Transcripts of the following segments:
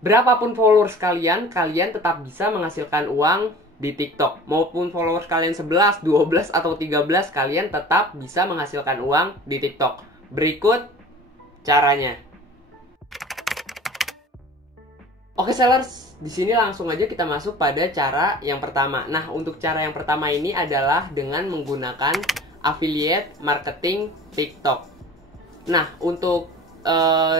Berapapun followers kalian, kalian tetap bisa menghasilkan uang di TikTok. Maupun followers kalian 11, 12, atau 13, kalian tetap bisa menghasilkan uang di TikTok. Berikut caranya. Oke sellers, di sini langsung aja kita masuk pada cara yang pertama. Nah, untuk cara yang pertama ini adalah dengan menggunakan affiliate marketing TikTok. Nah, untuk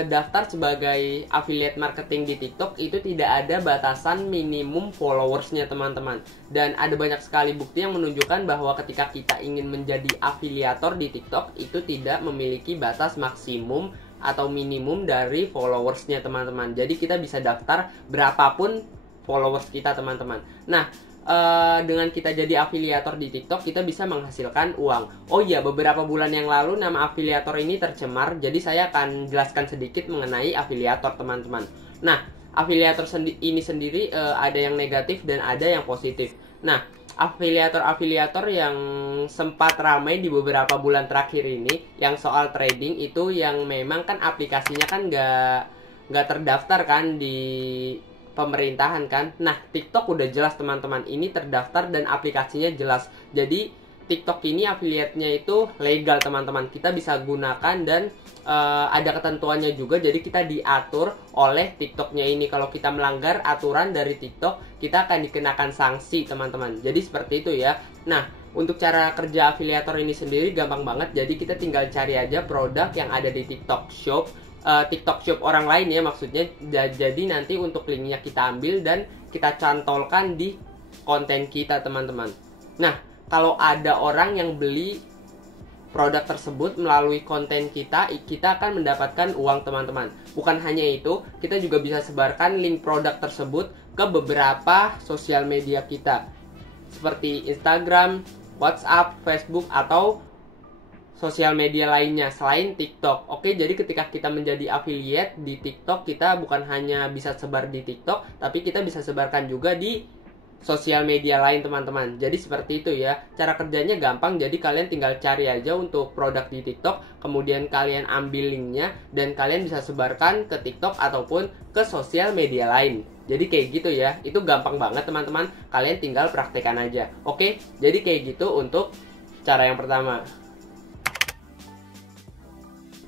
daftar sebagai affiliate marketing di TikTok itu tidak ada batasan minimum followersnya teman-teman. Dan ada banyak sekali bukti yang menunjukkan bahwa ketika kita ingin menjadi afiliator di TikTok itu tidak memiliki batas maksimum atau minimum dari followersnya teman-teman. Jadi kita bisa daftar berapapun followers kita teman-teman. Nah, dengan kita jadi afiliator di TikTok kita bisa menghasilkan uang. Oh iya, beberapa bulan yang lalu nama afiliator ini tercemar, jadi saya akan jelaskan sedikit mengenai afiliator teman-teman. Nah, afiliator ini sendiri ada yang negatif dan ada yang positif. Nah, afiliator-afiliator yang sempat ramai di beberapa bulan terakhir ini yang soal trading itu yang memang kan aplikasinya kan nggak terdaftar kan di pemerintahan kan. Nah, TikTok udah jelas teman-teman, ini terdaftar dan aplikasinya jelas. Jadi TikTok ini affiliate-nya itu legal teman-teman. Kita bisa gunakan dan ada ketentuannya juga. Jadi kita diatur oleh TikToknya ini. Kalau kita melanggar aturan dari TikTok, kita akan dikenakan sanksi teman-teman. Jadi seperti itu ya. Nah, untuk cara kerja afiliator ini sendiri gampang banget. Jadi kita tinggal cari aja produk yang ada di TikTok Shop. TikTok Shop orang lain ya maksudnya. Jadi nanti untuk linknya kita ambil dan kita cantolkan di konten kita teman-teman. Nah, kalau ada orang yang beli produk tersebut melalui konten kita akan mendapatkan uang teman-teman. Bukan hanya itu, kita juga bisa sebarkan link produk tersebut ke beberapa sosial media kita seperti Instagram, WhatsApp, Facebook, atau sosial media lainnya selain TikTok. Oke, jadi ketika kita menjadi affiliate di TikTok, kita bukan hanya bisa sebar di TikTok, tapi kita bisa sebarkan juga di sosial media lain teman-teman. Jadi seperti itu ya. Cara kerjanya gampang, jadi kalian tinggal cari aja untuk produk di TikTok, kemudian kalian ambil linknya, dan kalian bisa sebarkan ke TikTok ataupun ke sosial media lain. Jadi kayak gitu ya. Itu gampang banget teman-teman. Kalian tinggal praktekkan aja. Oke, jadi kayak gitu untuk cara yang pertama.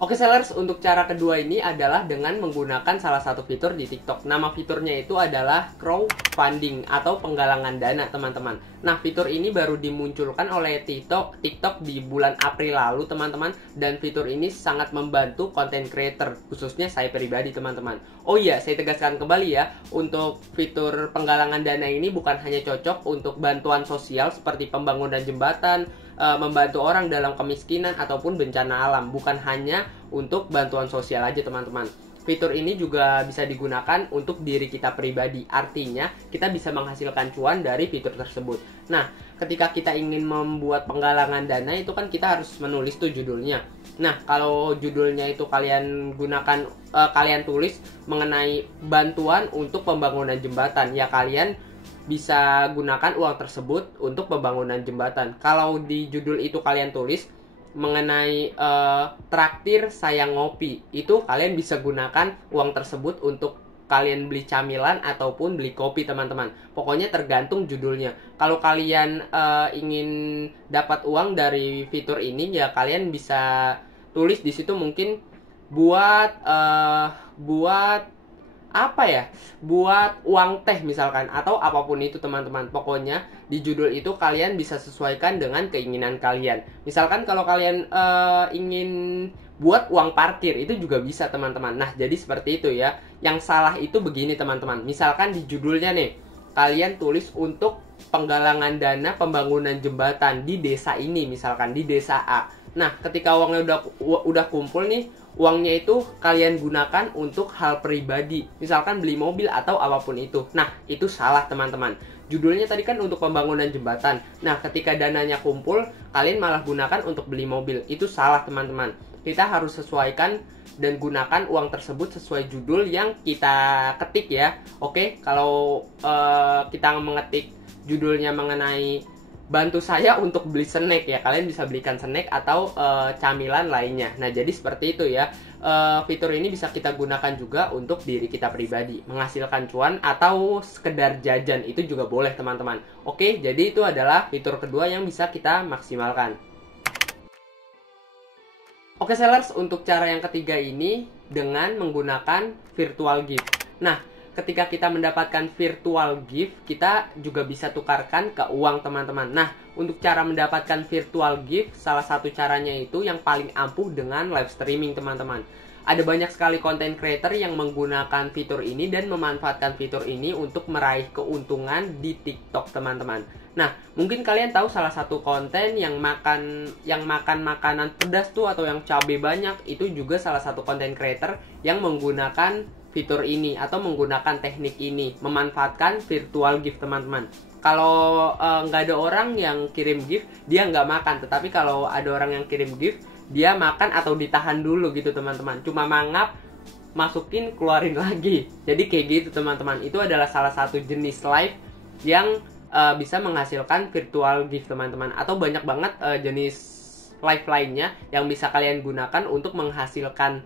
Oke sellers, untuk cara kedua ini adalah dengan menggunakan salah satu fitur di TikTok. Nama fiturnya itu adalah crowdfunding atau penggalangan dana teman-teman. Nah, fitur ini baru dimunculkan oleh TikTok di bulan April lalu teman-teman. Dan fitur ini sangat membantu content creator, khususnya saya pribadi teman-teman. Oh iya, saya tegaskan kembali ya, untuk fitur penggalangan dana ini bukan hanya cocok untuk bantuan sosial seperti pembangunan jembatan, membantu orang dalam kemiskinan ataupun bencana alam. Bukan hanya untuk bantuan sosial aja teman-teman. Fitur ini juga bisa digunakan untuk diri kita pribadi. Artinya kita bisa menghasilkan cuan dari fitur tersebut. Nah, ketika kita ingin membuat penggalangan dana itu kan kita harus menulis tuh judulnya. Nah, kalau judulnya itu kalian gunakan, kalian tulis mengenai bantuan untuk pembangunan jembatan, ya kalian bisa gunakan uang tersebut untuk pembangunan jembatan. Kalau di judul itu kalian tulis mengenai traktir saya ngopi, itu kalian bisa gunakan uang tersebut untuk kalian beli camilan ataupun beli kopi teman-teman. Pokoknya tergantung judulnya. Kalau kalian ingin dapat uang dari fitur ini, ya kalian bisa tulis di situ mungkin buat apa ya, buat uang teh misalkan, atau apapun itu teman-teman. Pokoknya di judul itu kalian bisa sesuaikan dengan keinginan kalian. Misalkan kalau kalian ingin buat uang parkir, itu juga bisa teman-teman. Nah, jadi seperti itu ya. Yang salah itu begini teman-teman, misalkan di judulnya nih kalian tulis untuk penggalangan dana pembangunan jembatan di desa ini, misalkan di desa A. Nah, ketika uangnya udah kumpul nih, uangnya itu kalian gunakan untuk hal pribadi, misalkan beli mobil atau apapun itu. Nah, itu salah teman-teman. Judulnya tadi kan untuk pembangunan jembatan. Nah, ketika dananya kumpul, kalian malah gunakan untuk beli mobil. Itu salah teman-teman. Kita harus sesuaikan dan gunakan uang tersebut sesuai judul yang kita ketik ya. Oke, kalau kita mengetik judulnya mengenai bantu saya untuk beli snack, ya kalian bisa belikan snack atau camilan lainnya. Nah, jadi seperti itu ya. fitur ini bisa kita gunakan juga untuk diri kita pribadi, menghasilkan cuan atau sekedar jajan itu juga boleh teman-teman. Oke, jadi itu adalah fitur kedua yang bisa kita maksimalkan. Oke sellers, untuk cara yang ketiga ini dengan menggunakan virtual gift. Nah, ketika kita mendapatkan virtual gift, kita juga bisa tukarkan ke uang teman-teman. Nah, untuk cara mendapatkan virtual gift, salah satu caranya itu yang paling ampuh dengan live streaming teman-teman. Ada banyak sekali content creator yang menggunakan fitur ini dan memanfaatkan fitur ini untuk meraih keuntungan di TikTok teman-teman. Nah, mungkin kalian tahu salah satu konten yang makan makanan pedas tuh atau yang cabai banyak, itu juga salah satu content creator yang menggunakan fitur ini atau menggunakan teknik ini, memanfaatkan virtual gift teman-teman. Kalau nggak ada orang yang kirim gift, dia nggak makan. Tetapi kalau ada orang yang kirim gift, dia makan atau ditahan dulu gitu teman-teman. Cuma mangap, masukin, keluarin lagi. Jadi kayak gitu teman-teman. Itu adalah salah satu jenis live yang bisa menghasilkan virtual gift teman-teman. Atau banyak banget jenis live lainnya yang bisa kalian gunakan untuk menghasilkan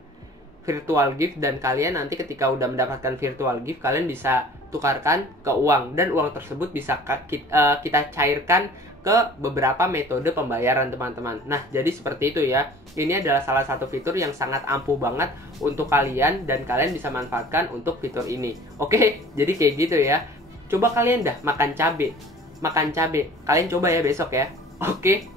virtual gift, dan kalian nanti ketika udah mendapatkan virtual gift, kalian bisa tukarkan ke uang, dan uang tersebut bisa kita cairkan ke beberapa metode pembayaran teman-teman. Nah, jadi seperti itu ya. Ini adalah salah satu fitur yang sangat ampuh banget untuk kalian, dan kalian bisa manfaatkan untuk fitur ini. Oke, jadi kayak gitu ya. Coba kalian dah makan cabai. Kalian coba ya besok ya. Oke.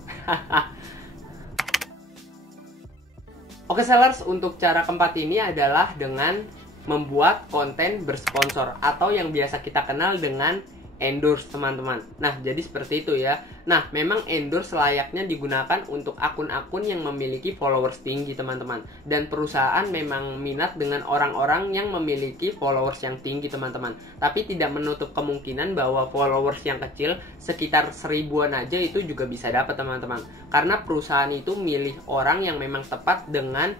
Oke sellers, untuk cara keempat ini adalah dengan membuat konten bersponsor atau yang biasa kita kenal dengan endorse teman-teman. Nah, jadi seperti itu ya. Nah, memang endorse layaknya digunakan untuk akun-akun yang memiliki followers tinggi teman-teman. Dan perusahaan memang minat dengan orang-orang yang memiliki followers yang tinggi teman-teman. Tapi tidak menutup kemungkinan bahwa followers yang kecil sekitar 1000-an aja itu juga bisa dapat teman-teman. Karena perusahaan itu milih orang yang memang tepat dengan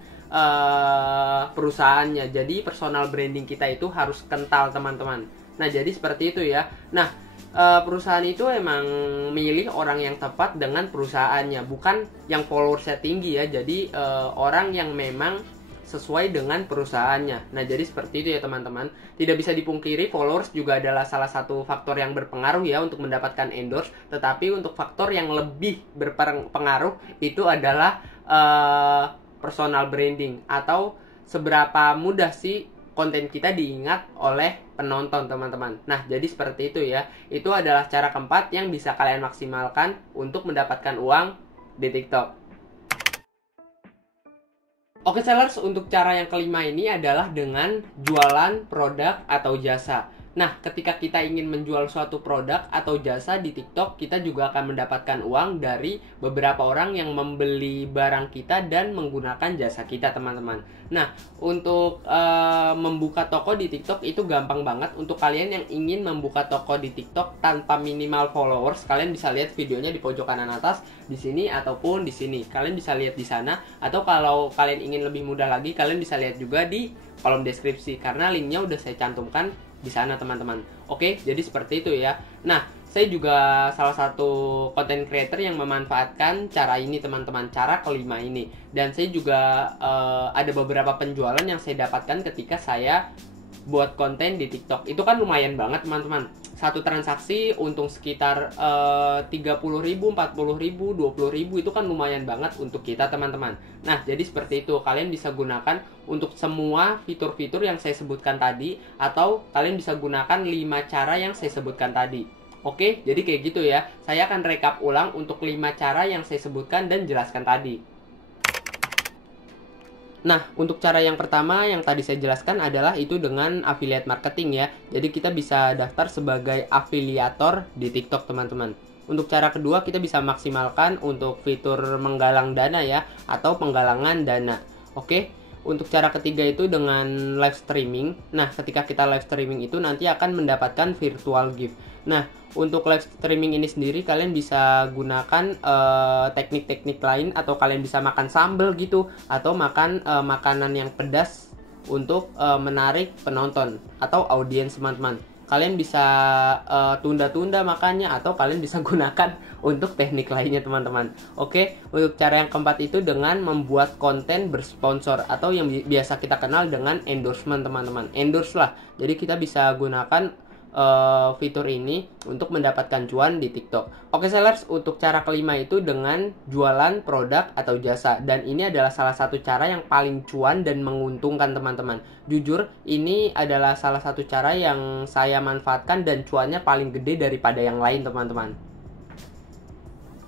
perusahaannya. Jadi personal branding kita itu harus kental teman-teman. Nah, jadi seperti itu ya. Nah, perusahaan itu emang milih orang yang tepat dengan perusahaannya, bukan yang followersnya tinggi ya. Jadi orang yang memang sesuai dengan perusahaannya. Nah, jadi seperti itu ya teman-teman. Tidak bisa dipungkiri followers juga adalah salah satu faktor yang berpengaruh ya untuk mendapatkan endorse. Tetapi untuk faktor yang lebih berpengaruh itu adalah personal branding, atau seberapa mudah sih konten kita diingat oleh penonton teman-teman. Nah, jadi seperti itu ya. Itu adalah cara keempat yang bisa kalian maksimalkan untuk mendapatkan uang di TikTok. Oke sellers, untuk cara yang kelima ini adalah dengan jualan produk atau jasa. Nah, ketika kita ingin menjual suatu produk atau jasa di TikTok, kita juga akan mendapatkan uang dari beberapa orang yang membeli barang kita dan menggunakan jasa kita teman-teman. Nah, untuk membuka toko di TikTok itu gampang banget. Untuk kalian yang ingin membuka toko di TikTok tanpa minimal followers, kalian bisa lihat videonya di pojok kanan atas di sini ataupun di sini. Kalian bisa lihat di sana, atau kalau kalian ingin lebih mudah lagi, kalian bisa lihat juga di kolom deskripsi karena linknya udah saya cantumkan di sana teman-teman. Oke, jadi seperti itu ya. Nah, saya juga salah satu content creator yang memanfaatkan cara ini teman-teman, cara kelima ini. Dan saya juga ada beberapa penjualan yang saya dapatkan ketika saya buat konten di TikTok. Itu kan lumayan banget teman-teman. Satu transaksi untung sekitar 30.000, 40.000, 20.000, itu kan lumayan banget untuk kita teman-teman. Nah, jadi seperti itu. Kalian bisa gunakan untuk semua fitur-fitur yang saya sebutkan tadi, atau kalian bisa gunakan 5 cara yang saya sebutkan tadi. Oke, jadi kayak gitu ya. Saya akan rekap ulang untuk 5 cara yang saya sebutkan dan jelaskan tadi. Nah, untuk cara yang pertama yang tadi saya jelaskan adalah itu dengan affiliate marketing ya. Jadi kita bisa daftar sebagai afiliator di TikTok teman-teman. Untuk cara kedua, kita bisa maksimalkan untuk fitur menggalang dana ya, atau penggalangan dana. Oke. Untuk cara ketiga itu dengan live streaming. Nah, ketika kita live streaming itu nanti akan mendapatkan virtual gift. Nah, untuk live streaming ini sendiri kalian bisa gunakan teknik-teknik lain, atau kalian bisa makan sambal gitu, atau makan makanan yang pedas untuk menarik penonton atau audiens teman-teman. kalian bisa tunda-tunda makannya, atau kalian bisa gunakan untuk teknik lainnya teman-teman. Oke, untuk cara yang keempat itu dengan membuat konten bersponsor, atau yang biasa kita kenal dengan endorsement teman-teman. Endorse lah, jadi kita bisa gunakan fitur ini untuk mendapatkan cuan di TikTok. Oke sellers, untuk cara kelima itu dengan jualan produk atau jasa, dan ini adalah salah satu cara yang paling cuan dan menguntungkan teman-teman. Jujur, ini adalah salah satu cara yang saya manfaatkan dan cuannya paling gede daripada yang lain teman-teman.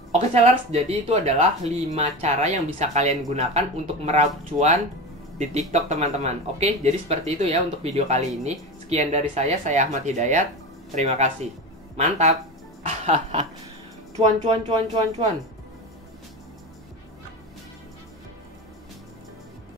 Oke sellers, jadi itu adalah 5 cara yang bisa kalian gunakan untuk meraup cuan di TikTok teman-teman. Oke, jadi seperti itu ya untuk video kali ini. Sekian dari saya Ahmad Hidayat. Terima kasih. Mantap. Cuan.